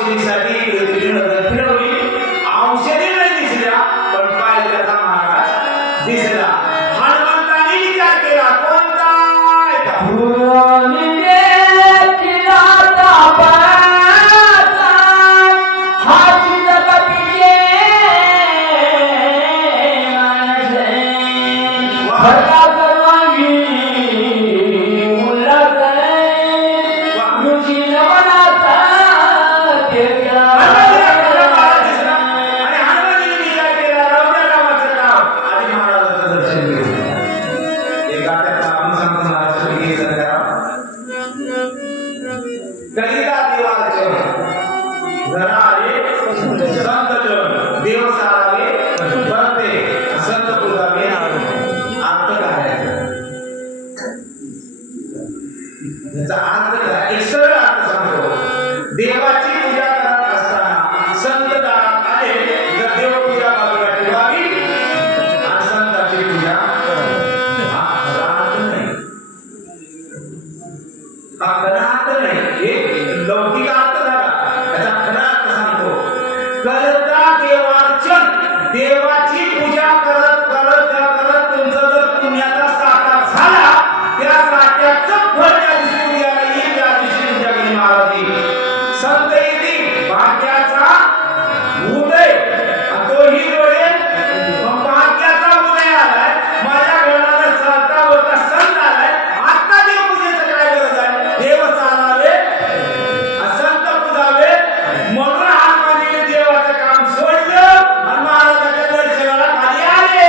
औषधी त्याचा अर्थ काय? एक सरळ अर्थ सांगतो. देवाची पूजा करत असताना संत दारात आले तर देवपूजा बाजूला ठेवावी आणि संताची पूजा करावी. हा खरा अर्थ नाही, हा खरा अर्थ नाही. हे लौकिक अर्थ झाला. त्याचा खरा अर्थ सांगतो. करता देवार्चन, देवाची पूजा करत करत करत तुमचा जर पुण्याचा साठा झाला, त्या साठ्याचं फळ त्या दिवशी उद्याला येईल, त्या दिवशी तुमच्याकडे महाराज संत येतील, भाग्याचा उदय तोही डोळे भाग्याचा उदय आलाय, माझ्या घराला चालता होता संत आलाय, आता देवपूजेचं काय गरज आहे? देव चालावे संत पूजावे म्हणून हनुमानाने देवाचं काम सोडलं आणि महाराजाच्या दर्शनाला खाली आले.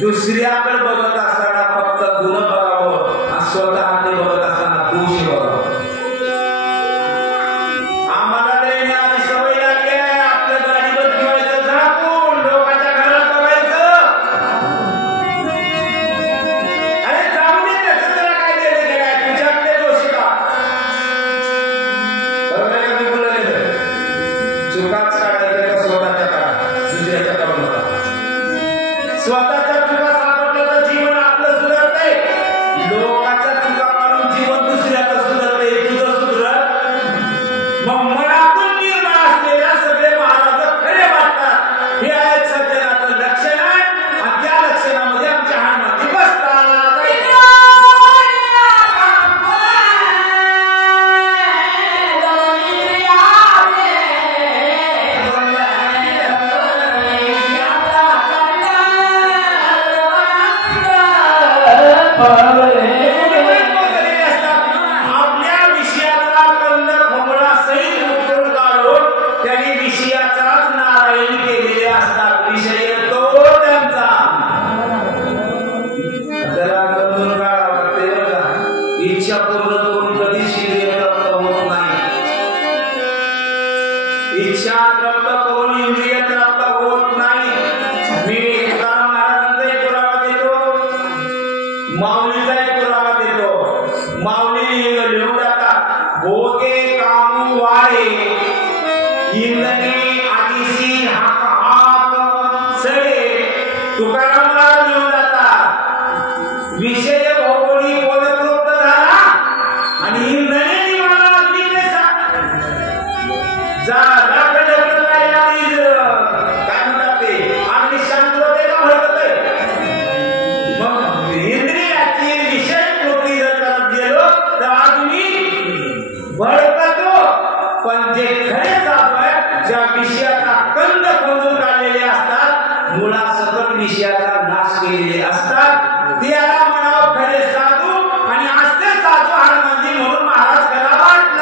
दुसऱ्याकडे बघत असताना फक्त गुण बघावं आणि स्वतःकडे बघत असताना दोष बघावं. आम्हाला नाही सवय लागली आहे आपल्या गाडीवर ठेवायचं झाकून, लोकांच्या घरात बघायचं. अरे जाऊ दे, त्याचं त्याला काय द्यायचं काय? तुझ्याकडे दोष का? बरोबर आहे का? मी बोललेलं चुकाच काढायचं का स्वतःच्या करा, दुसऱ्याच्या करू नका. स्वतःच्या चुका सापडलं तर जीवन आपलं सुधारतंय, लोकांच्या चुका काढून जीवन दुसऱ्याचं सुधारतंय, तुझं सुधरत. मग मनातून निर्माण असलेल्या सगळे महाराज खरे वाटतात. हे आहेत सज्जनाचं लक्षण आहे आणि त्या लक्षणामध्ये आमच्या हातमध्ये बसतात. आपल्या विषयाचा कंद खोमळा सहित उकळून काढून त्यांनी विषयाचाच नारायण केलेले असतात. विषय तो त्यांचा त्याला कंदून काढावा लागते बरं का. इच्छा पूर्ण करून कधी शिले प्राप्त होत नाही. इच्छा प्राप्त करून इंद्रिय प्राप्त होत नाही. मी तुकाराम महाराजांचा एक पुरावा देतो, माऊलीचा एक पुरावा देतो. माऊली लिहून जातात, भोगे कामू वाळे इंद्रने आदिशी हाक हाक सडे. तुकाराम महाराज नाश केलेले असतात त्याला म्हणावं खरे साधू आणि असते साधू हनुमानजी म्हणून महाराज त्याला वाटला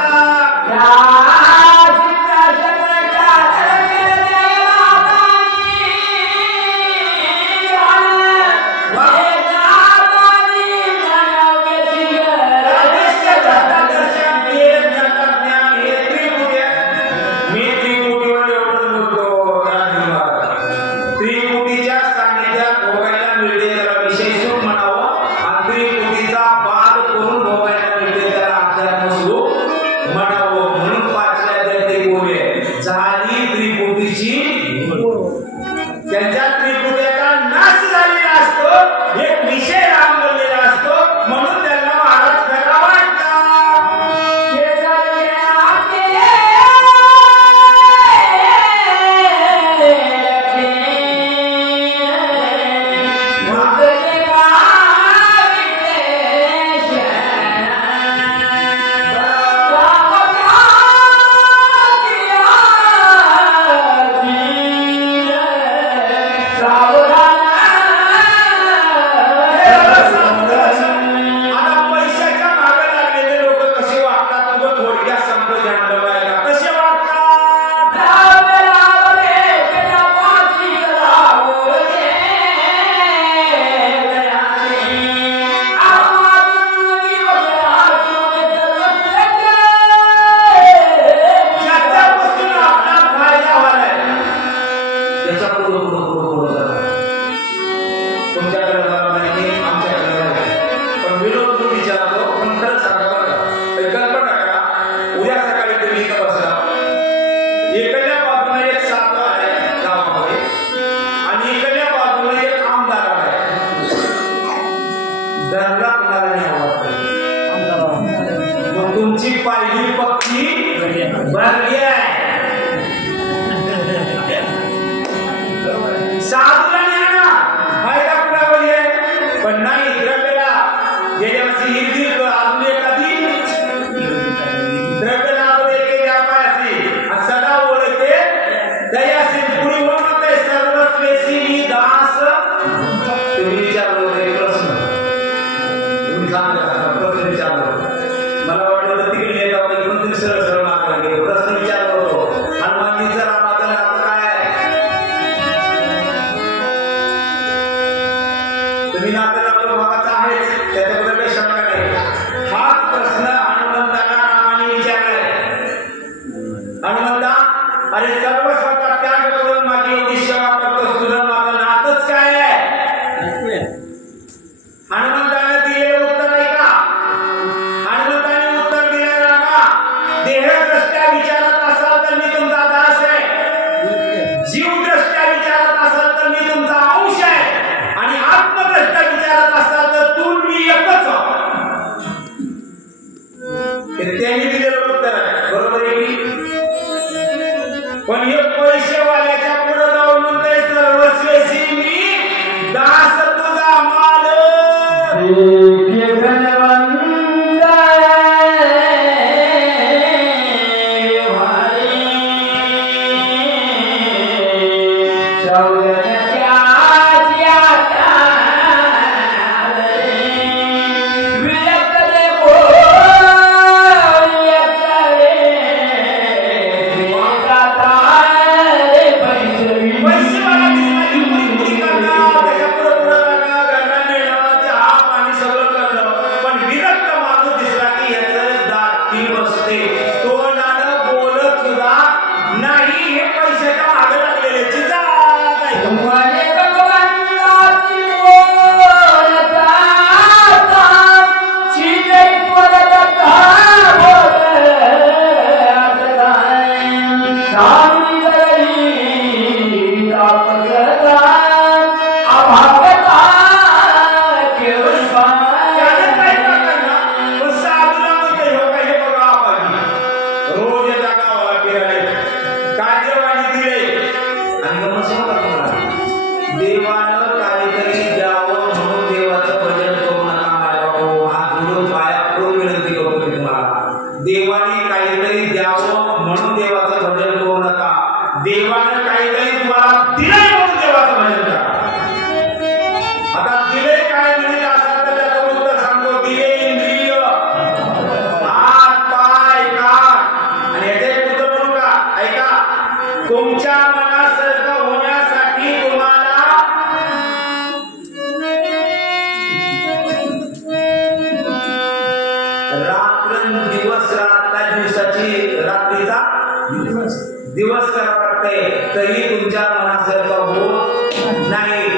दिवस करावं लागते तरी तुमच्या मनासारखं होत नाही.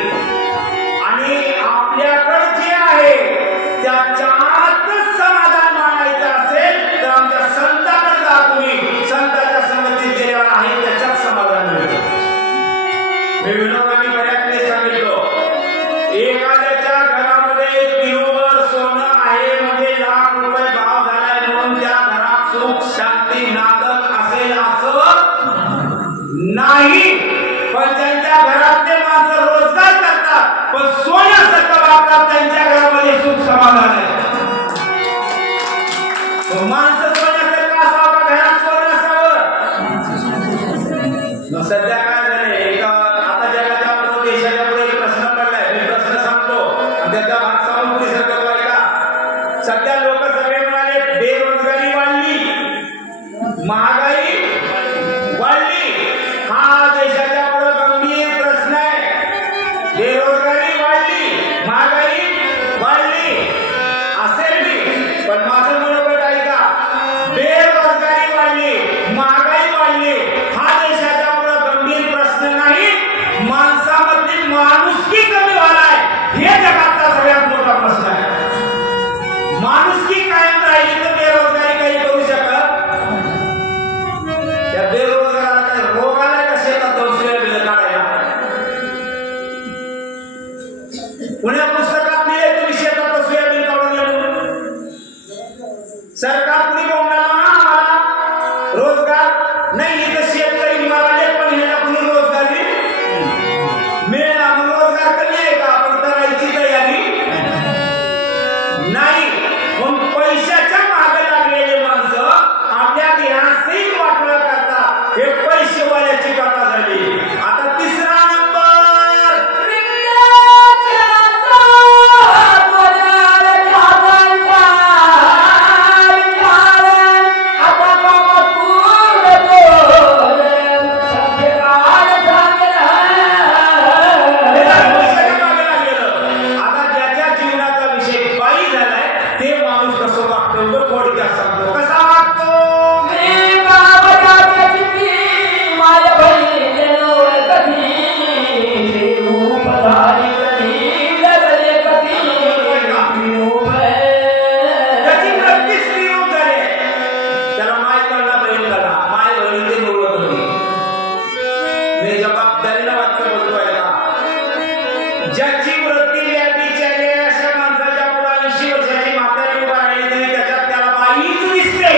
आणि आपल्याकडे जे आहे त्याच्यातच समाधान मानायचं असेल तर आमच्या संतांकडे जा तुम्ही. संतांच्या संगतीत गेल्यावर आहे त्याच्यात समाधान मिळतं. मी विनोदाने बऱ्याच वेळेस सांगितलं, एखाद्याच्या घरामध्ये किलोभर सोनं आहे म्हणजे लाख रुपये भाव झालाय म्हणून त्या घरात सुख शांती नांदत असेल असं नाही. पण ज्यांच्या घरातले माणसं रोजगार करतात पण सोन्यासारखं वागतात त्यांच्या घरामध्ये सुख समाधान आहे. माणसं सोन्यासारखं असावं का घरात सोनं असावं? सध्या काय झालंय, आता जगाच्या देशाच्या पुढे एक प्रश्न पडलाय. मी प्रश्न सांगतो आणि त्याचा भाग सांगून पुढे सरकतो ऐका. सध्या लोक सगळे म्हणाले बेरोजगारी वाढली, महागाई वाढली. हा देशाच्या पुढे गंभीर प्रश्न आहे. बेरोजगारी वाढली, महागाई वाढली असेल बी, पण माझं बरोबर ऐका, बेरोजगारी वाढली, महागाई वाढली हा देशाच्या पुढे गंभीर प्रश्न नाही. माणसामधली माणुसकी कमी व्हायलाय हे जगातला सगळ्यात मोठा प्रश्न आहे. माणुसकी कायम राहिली तर बेरोजगारी काही करू शकत. त्या बेरोजगाराला काही रोग आलाय का शेतात दोषी बिल काढायला? पुण्या पुस्तकात लिहिले तुम्ही शेतात सोयाबीन काढून येऊन सरकार कुणी बोलणार ना आम्हाला रोजगार नाही. इथं शेतकरी मराले पण ह्याला कुणी रोजगार मिळेना. मग रोजगार कमी आहे का? आपण करायची तयारी नाही. मग पैशाच्या मागे लागलेले माणसं आपल्या ध्यानासहित वाटलं करतात. हे पैसेवाल्याची कथा झाली. आता तिसरा नंबर, ज्याची वृत्ती व्याधीची अशा माणसाच्या पुढे 80 वर्षाची म्हातारी उभा राहिली तरी त्याच्यात त्याला बाईच दिसते.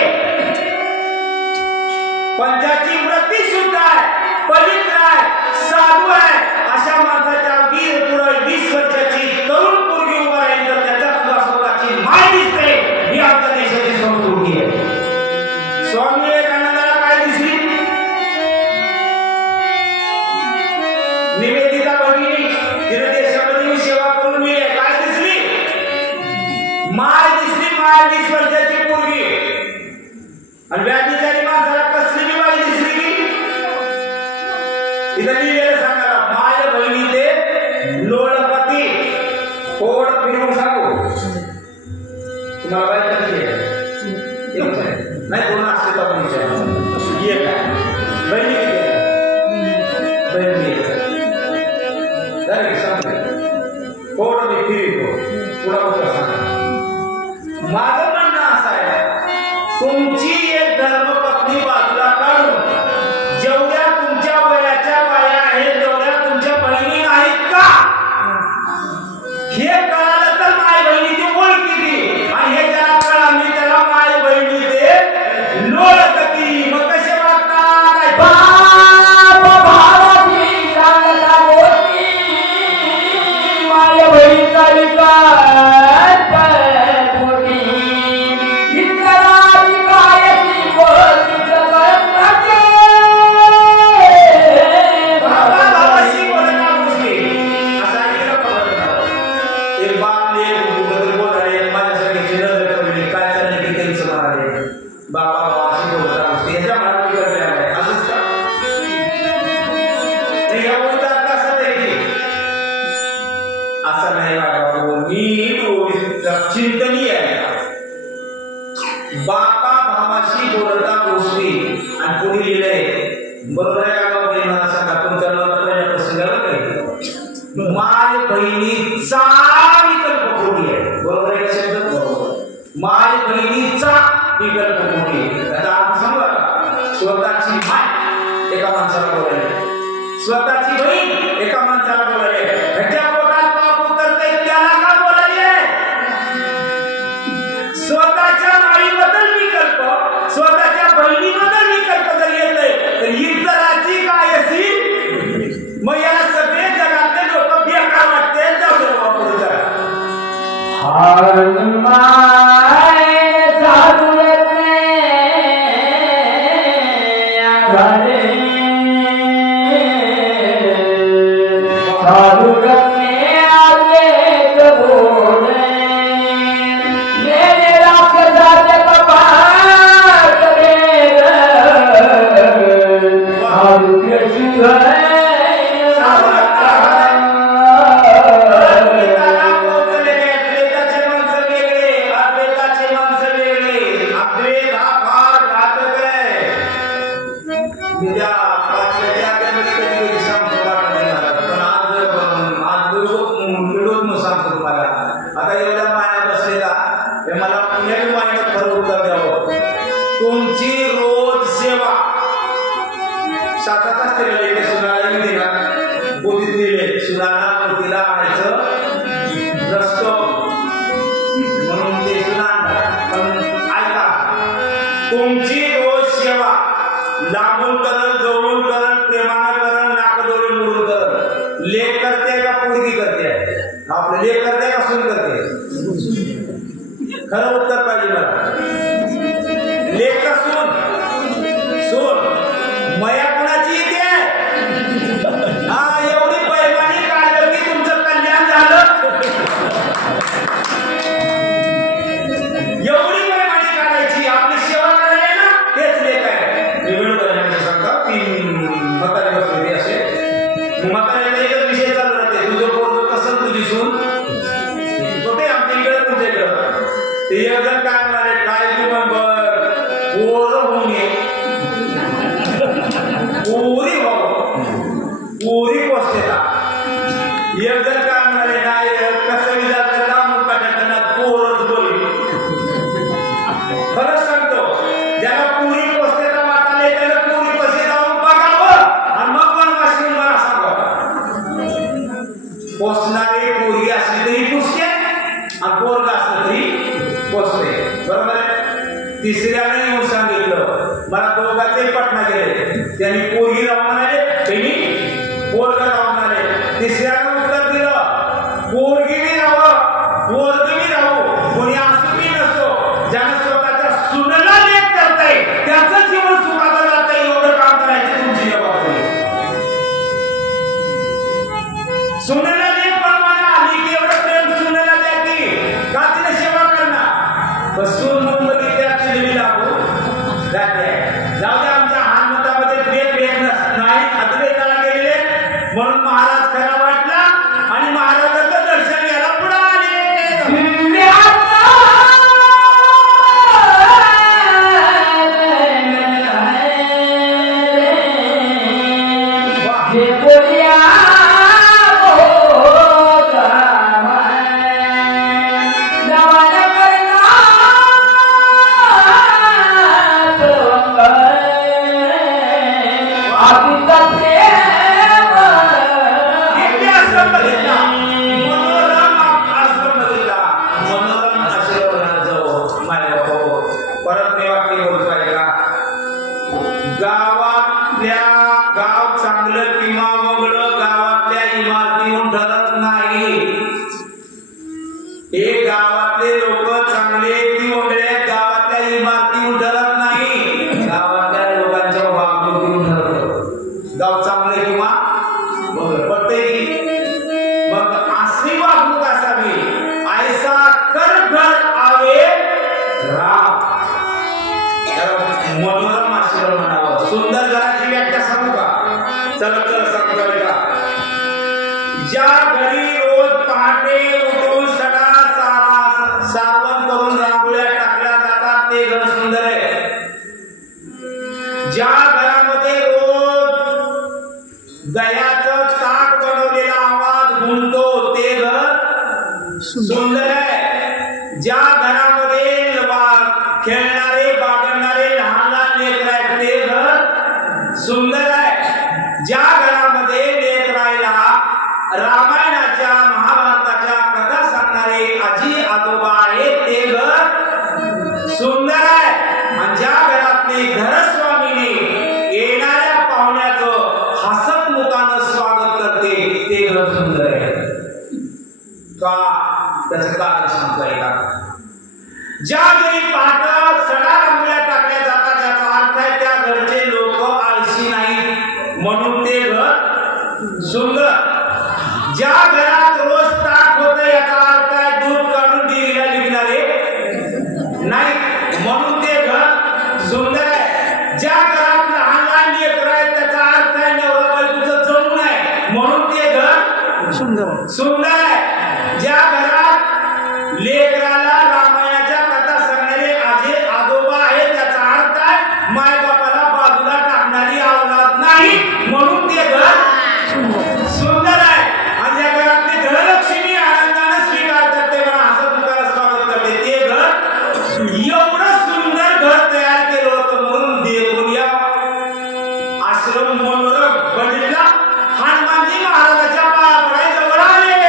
पण ज्याची वृत्ती शुद्ध आहे, पवित्र आहे, साधू आहे अशा माणसाच्या अगदी पुढे 20 वर्षाची तरुण पोरगी उभा राहिली तर त्याच्यात सुद्धा स्वतःची माय दिसते. ही आपल्या देशाची संस्कृती आहे. स्वामी विवेकानंदाला काय दिसली? निवेदिता भगिनी तिने देशामध्ये सेवा करून मिळेल. काय दिसली? माय दिसली. माय 20 वर्षाची पोरगी. आणि व्याधीचारी माणसाला कसली बी बाई दिसली की इथं लिहिलेलं सांगा, माय बहिणी ते लोळपती. थोड फिरून सांगू तुम्हाला बाई कसली आहे? नाही दोन असते तर पण एक आहे. बहिणी किती आहे? बहिणी थोडं मी फिरतो पुढा पुढं सांगा. माझं म्हणणं असं आहे, तुमची एक धर्मपत्नी बाजूला काढून जेवढ्या तुमच्या वयाच्या बाया आहेत तेवढ्या तुमच्या बहिणी आहेत का हे कळालं तर माय बहिणी ती ओळखी. आणि हे ज्याला कळा मी त्याला माय बहिणी ते लोळकती. मग कसे वागतात? चिंतनीय आहे. बापा भावाशी बोलता गोष्टी आणि पुढे लिहिलंय बरोबर आहे का बहिणी? मला सांगा तुमच्या लग्नाच्या प्रसंगाला काही माय बहिणीचा विकल्प कोणी आहे? बरोबर आहे का शब्द? माय बहिणीचा विकल्प कोणी आहे? त्याचा अर्थ सांगा. स्वतःची माय एका माणसाला बोलायला, स्वतःची बहीण एका माणसाला बोलायला, ह्याच्या पोटात बाप उतरते त्याला का बोलायला? स्वतःच्या माईबद्दल विकल्प, स्वतःच्या बहिणीबद्दल विकल्प जर येतंय तर इतराची काय असेल? मग याला सगळे जगातले लोक बेकार वाटते. जाऊ दे बाबा पुढे जरा. तुमची रोज सेवा लांबून करल, जवळून करल, प्रेमानं करल, नाकदोरे मोडून करल. लेख करते का पोरगी करते? आपलं लेख करते का सून करते? खरं उत्तर पाहिजे मला. लेख का सून? सून. मया कुणाची येते? हा, एवढी बैमानी काढलं की तुमचं कल्याण झालं. एवढी बैमानी काढायची, आपली सेवा करायला ना, तेच लेख आहे. निवड करण्याची सांगतात ती म्हातारी बसलेली असे. म्हाताऱ्याचा एकच विषय चालू राहते, तुझं पोरगं कसं, तुझी सून होते आमच्या इकडे तुमच्या इकडं. ते एक जण काय म्हणाले, काय तू मग पोरं होऊन ये, पोरी हो, पोरी पोचतेला. एक जण काय म्हणाले, नाही कसं विचारतं का मुका टाकताना पोरच बोली. खरंच सांगतो, ज्याला पुरी पोचतेला वाटाले त्याला पुरी पशी जाऊन बघावं आणि मग वनवासी मला सांगावं. पोचणारी पोरगी असली तरी पुसते आणि पोरगा असलं तरी पोचते. बरोबर आहे. तिसऱ्याने येऊन सांगितलं, मला दोघांचे पटना गेले. त्यांनी पोरगी राहून म्हणाले, त्यांनी पोरगा राहून म्हणाले. तिसऱ्यानं उत्तर दिलं, पोरगी बी राहावं, पोरगी बी राहू, कोणी असू बी नसो, ज्यानं स्वतःच्या सुनेला लेख करताय त्याचं जीवन सुखाचं जातंय. एवढं काम करायची तुमची जबाबदारी. सुनेला लेख बनवायला आली की एवढं प्रेम सुनेला द्या की का तिने सेवा करणार. पण सून मुंबई त्या चिडवी लागू जाते. जाऊ द्या, आमच्या हानमतामध्ये भेद नाही, अद्वैताला गेलेले म्हणून महाराज खरा वाटला आणि महाराजांचं दर्शन घ्यायला पुढे आले. गाव चांगलं किंवा वगळं गावातल्या इमारतीहून ठरत नाही. हे गावातले लोक चांगले की वगळे गावातल्या इमारतीहून ठरत नाही, गावातल्या लोकांच्या वागणुकीहून ठरतं. गाव चांगले किंवा वगळं पडते की मग अशी वागणूक असावी. ऐसा कर घर आवे राम. मनोरम आश्रम म्हणावं. सुंदर घराची व्याख्या सांगू का? चला सांगू का? ज्या घरी रोज पहाटे उठून सडा सारवण करून रांगोळी सुंदर आहे. ज्या घरामध्ये खेळणारे बागडणारे लहान लहान लेकर आहेत ते घर सुंदर आहे. ज्या घरामध्ये लेकरायला रामायणाच्या महाभारताच्या कथा सांगणारे आजी आजोबा आहेत ते घर सुंदर आहे. आणि ज्या घरातले घरस्वामीने येणाऱ्या पाहुण्याचं हसतमुखानं स्वागत करते ते घर सुंदर आहे. का त्याचं कारण सांगतोय का? ज्या घरी पहाटे सडा रांगोळ्या टाकल्या जातात याचा अर्थ आहे त्या घरचे लोक आळशी नाहीत म्हणून ते घर सुंदर. ज्या घरात रोज ताक होतं याचा अर्थ आहे दूध काढून डेअरीला विकणारे नाही म्हणून ते घर सुंदर आहे. ज्या घरात लहान लहान लेकरं आहेत त्याचा अर्थ आहे नवरा बायकोचं जमून आहे म्हणून ते घर सुंदर आहे. ज्या घरात लेकराला रामायणाच्या कथा सांगणारे आजी आजोबा आहेत त्याचा अर्थ आहे माय बापाला बाजूला टाकणारी औलाद नाही म्हणून ते घर सुंदर आहे. आणि ज्या घरातली धनलक्ष्मी आनंदाने स्वीकार करते मला हसतमुखाने स्वागत करते ते घर एवढं सुंदर घर तयार केलं होतं म्हणून देवपुरिया आश्रम मनोरम बदलला. हनुमानजी महाराजाच्या पाया पडाय जवळ आले.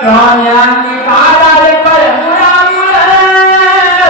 Kaya ni para de para mula mula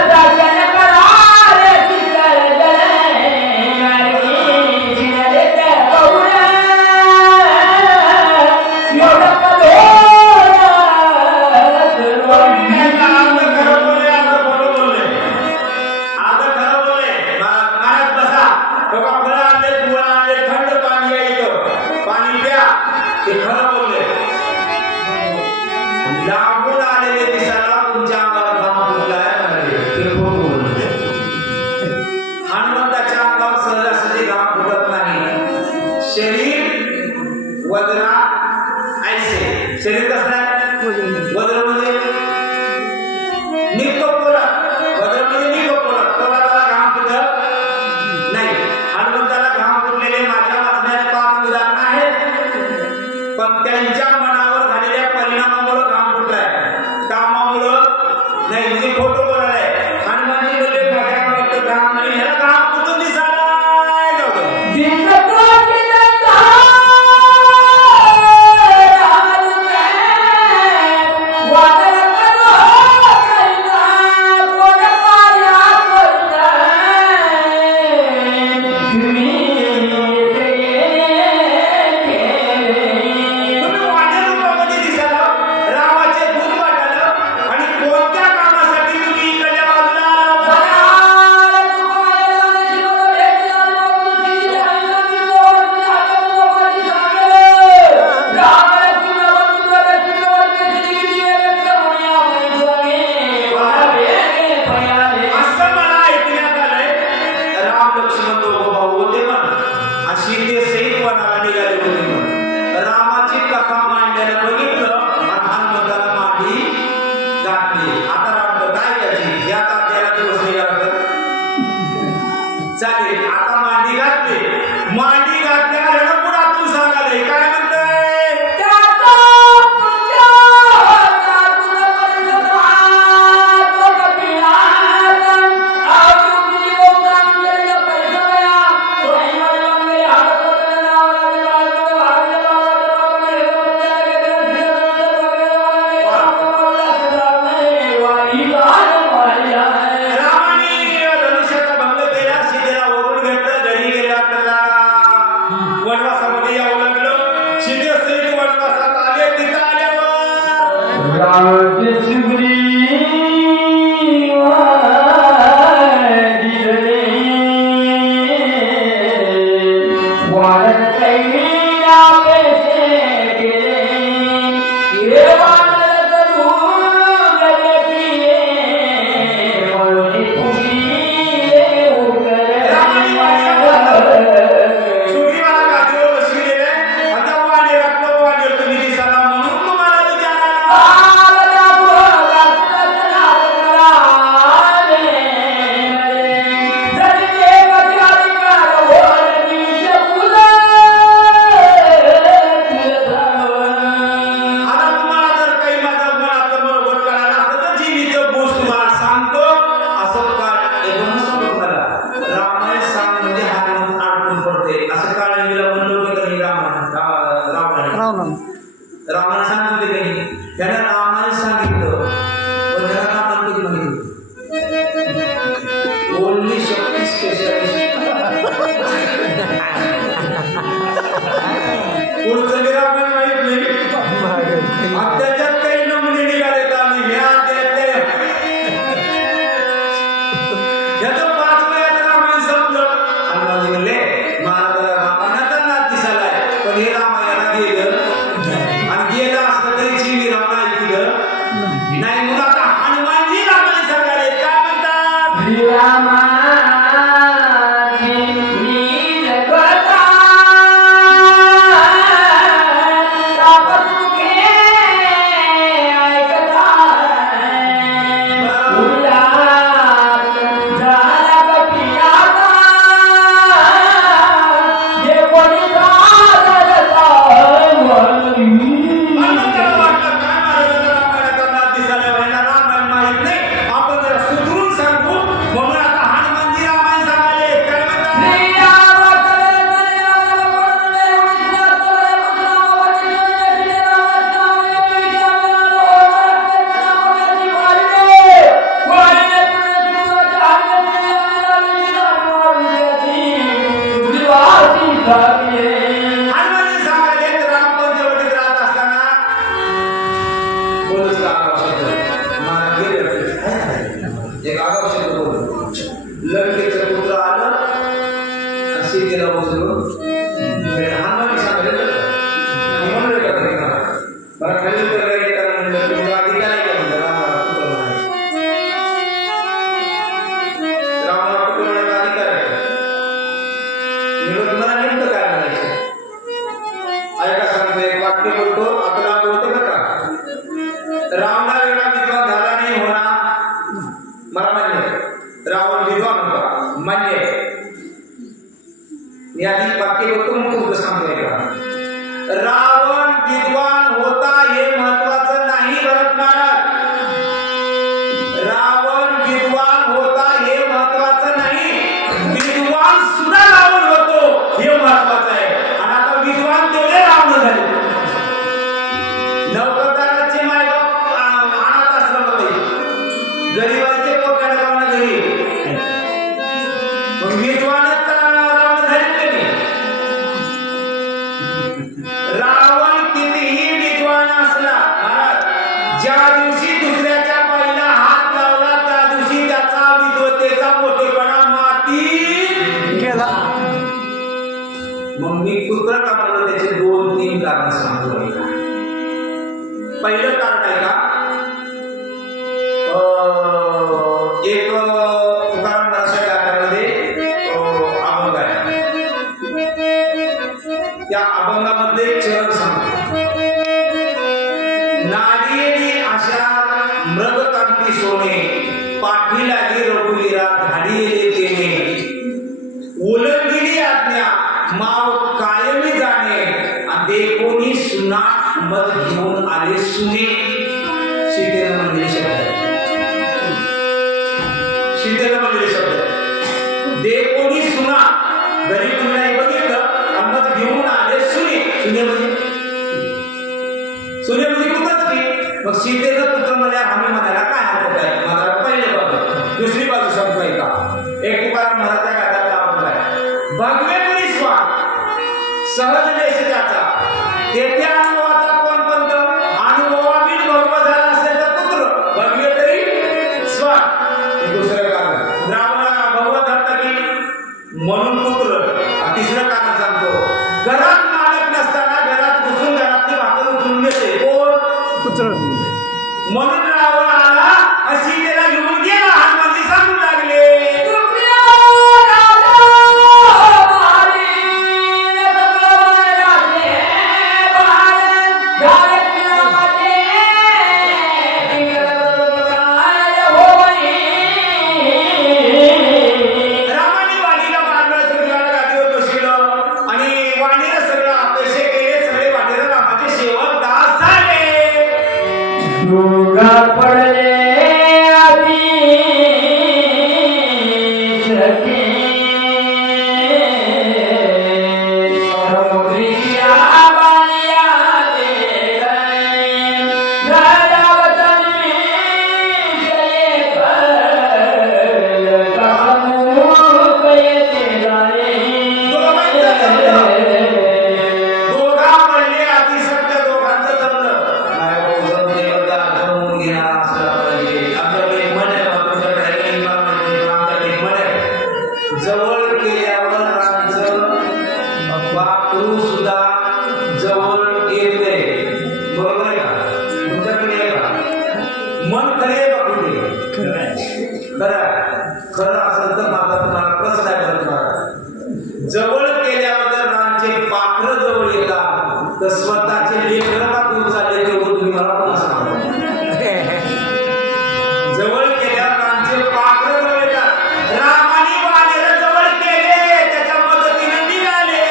सहज देश त्याचा तेथे अनुभवाचा कोण पंत अनुभवाबीन भगवत झाला असेल जवळ केल्यावर रांचं वाकरू सुद्धा जवळ येते. बरोबर आहे का? तुमच्याकडे आहे का? मन खरे आहे का कुठे? खरं असेल तर माझा तुम्हाला प्रश्न आहे. जवळ केल्यावर जर रांचे पाखरं जवळ येतात तर स्वतःचे लेकरं का दूर चालले तेवढं तुम्ही मला पुन्हा सांगा. जवळ केल्यावर रांचे पाखरं जवळ येतात. रामाने वानेर जवळ केले, त्याच्या मदतीने निघाले.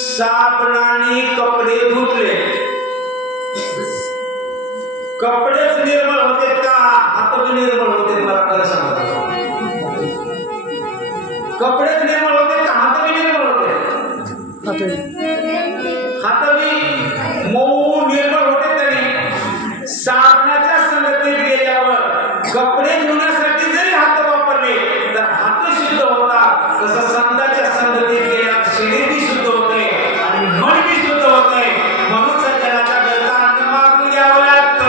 साबणाने कपडे धुतले, कपडेच निर्मळ होते का हात निर्मळ होते? मला खरं सांगा. कपडेच निर्मळ होते का हात निर्मळ होते? हात मऊ निर्मळ होते. तरी साबणाच्या संगतीत गेल्यावर कपडे धुण्यासाठी जरी हात वापरले तर हात शुद्ध होतात. तसं संतांच्या संगतीत गेल्यावर शरीर शुद्ध होते आणि मन शुद्ध होते. म्हणून सज्जनाच्या गरजा अन्न मागून घ्यावं लागतं.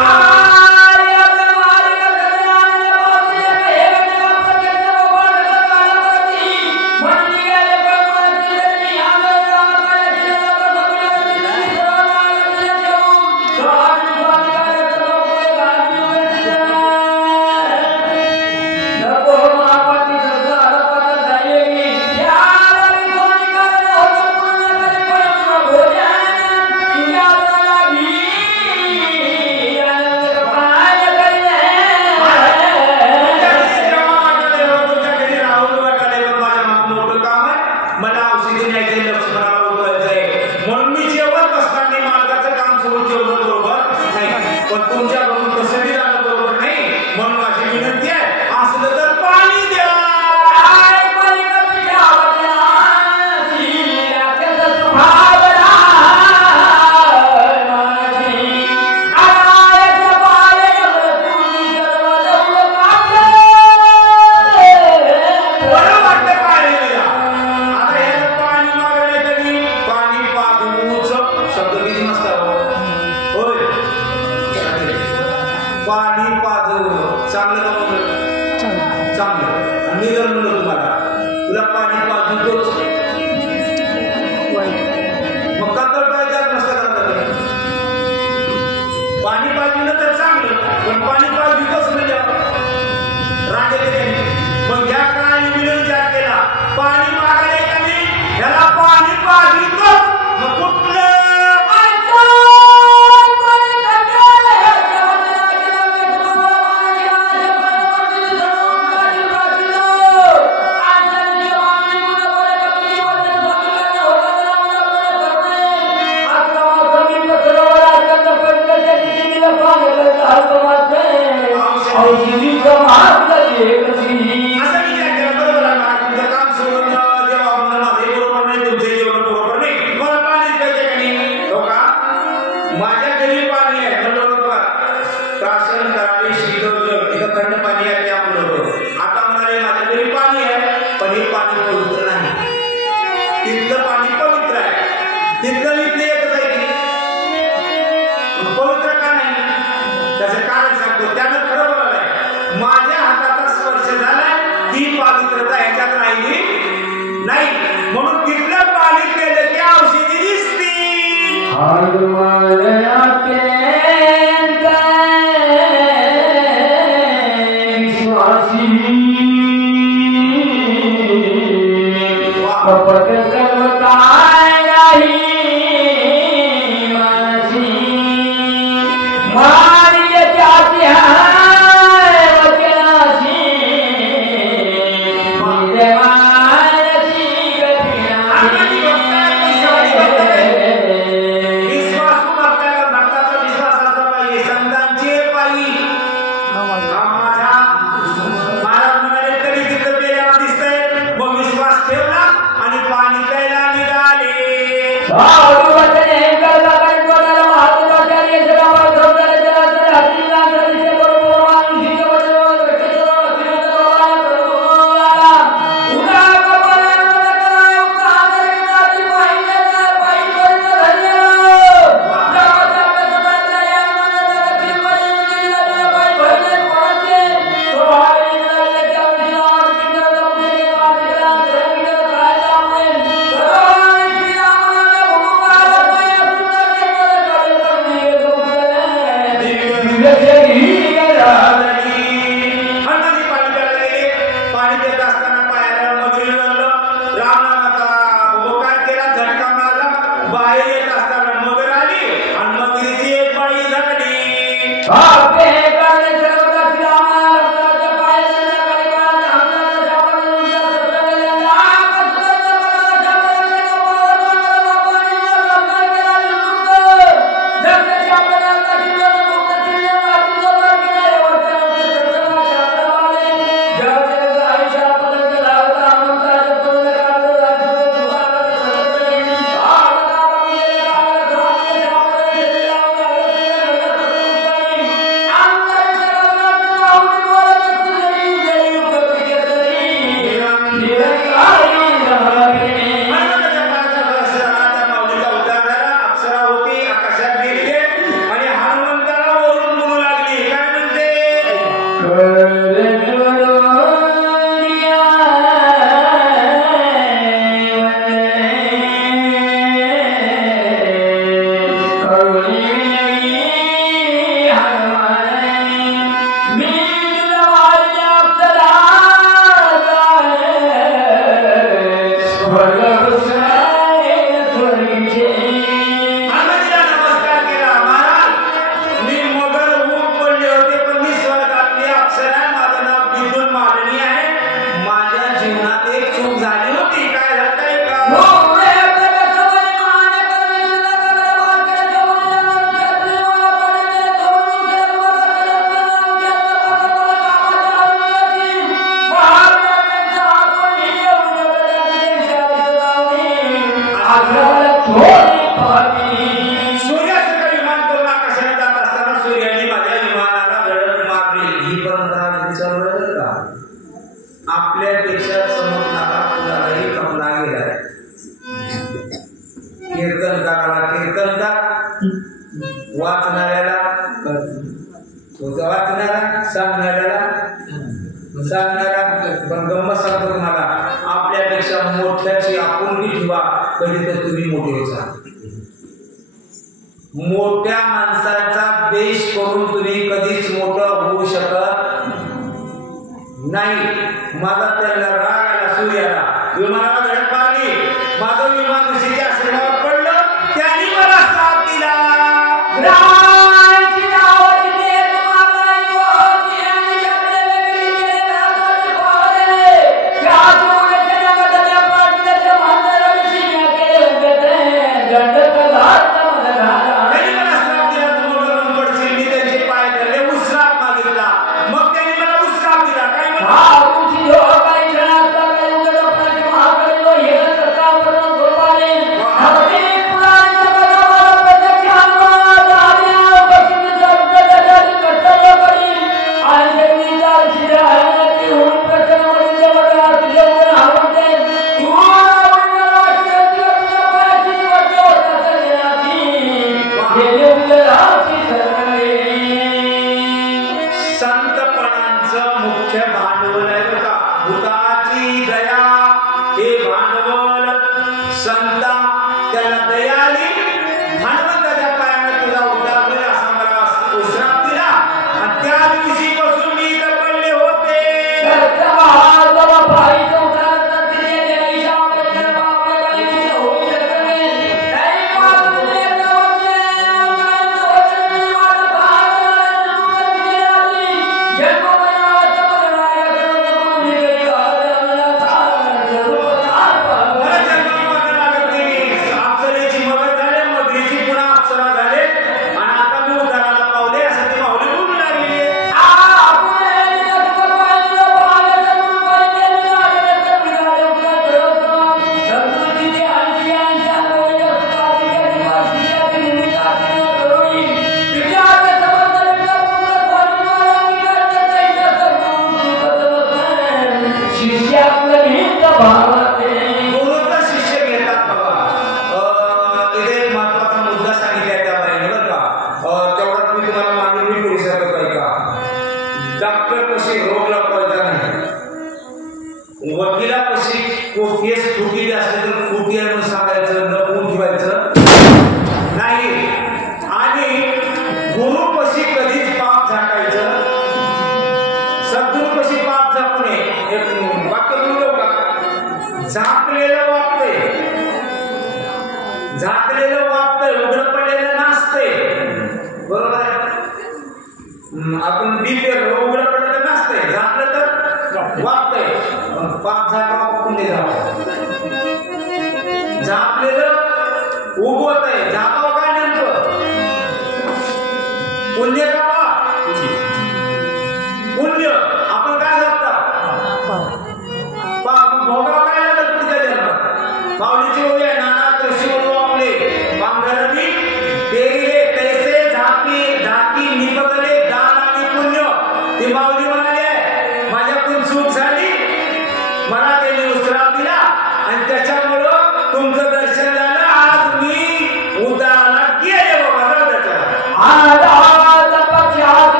पाणी पाजवलं चांगलं का म्हणलं चांगलं आणि मी जर म्हणलं तुम्हाला तुला पाणी पाजवतोच मग कातळ पाहिजे नसतं का पाणी पाजवलं तर चांगलं पण पाणी पाजवतोच म्हणजे राजाने मग या काळाने विचार केला पाणी मागायला का नाही याला पाणी पाजवतोच मग कुठलं वाचणारा सांगणाऱ्याला सांगणारा पण गंमत सांगतो तुम्हाला आपल्यापेक्षा मोठ्याची आपुलकी ठेवा कधी तर तुम्ही मोठे होता मोठ्या माणसाचा देश करून तुम्ही कधीच मोठं होऊ शकत नाही माझा त्याला राग आला सूर्याला विमानाला धडक मारली माझं विमान ऋषीच्या आश्रमावर पडलं त्यांनी मला साथ दिला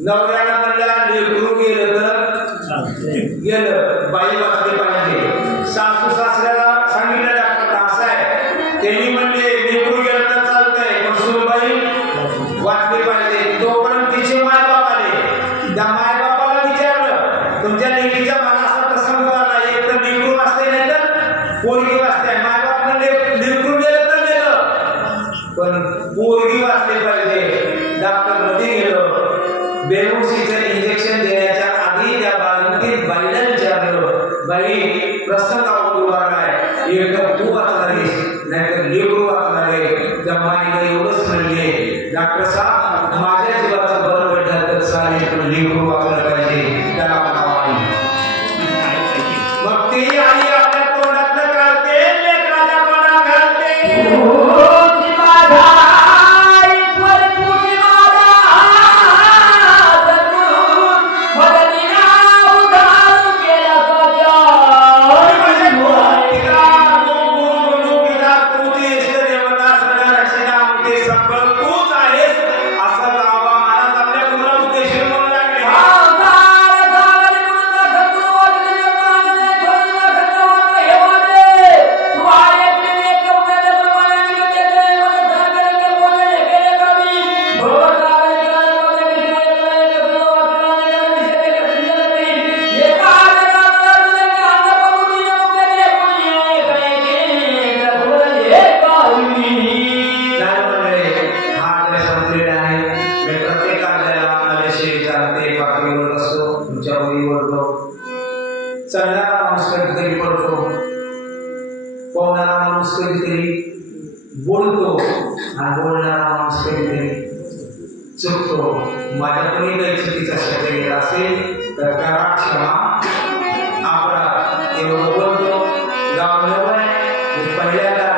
नवऱ्याला म्हणला गेलं बाई वाचली पाहिजे. सासू सासऱ्याला सांगितलं डॉक्टर असं आहे, त्यांनी म्हणले लेकरू गेलं तर चालतंय पण सुनबाई वाचली पाहिजे. तोपर्यंत तिचे मायबाप आले. त्या मायबापाला विचारलं तुमच्या लेकीच्या मनाचा प्रसंग आला, एक तर लेकरू वाचते नाही तर पोरगी वाचते. मायबाप म्हणले लेकरू गेलं तर गेलं पण पोरगी वाचली पाहिजे. डॉक्टर मध्ये गेलो, बेहोशीचं इंजेक्शन देण्याच्या आधी त्या बाईला विचारलं, बाई प्रसंगावर उभा काय, एक तर तू वाचणार आहेस नाहीतर लेकरू वाचणार आहे. त्या माईला एवढंच म्हणले, डॉक्टर साहेब माझ्या जीवाचं बरं भेटलं तर चालेल पण लेकरू वाचलं पाहिजे. त्याला म्हणावं आई. मग ती आई आपल्या तोंडातलं काढते, लेकराच्या तोंडात घालते. चढणारा माणूस कधीतरी पडतो, पोहणारा माणूस कधीतरी बोलतो आणि बोलणारा माणूस कधीतरी चुकतो. माझ्याकडून काही चुकीचा शब्द गेला असेल तर करा क्षमा. आपण एवढं बोलतो गावलं पहिल्यांदा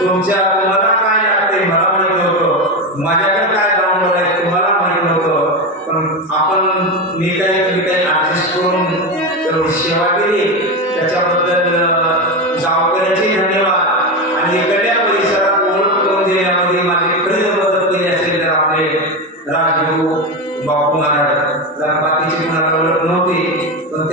तुम्हाला काय लागतंय मला माहित नव्हतं, माझ्याकडे काय गावलं आहे तुम्हाला माहित नव्हतं, पण आपण मी काही ऍडजस्ट करून सेवा केली त्याच्याबद्दल गावकऱ्याचे धन्यवाद. आणि इकडल्या परिसरात ओळख करून देण्यामध्ये माझी खरी मदत केली असेल तर आपले राजगुरू बापू महाराज. बाकीची कुणाला ओळख नव्हती पण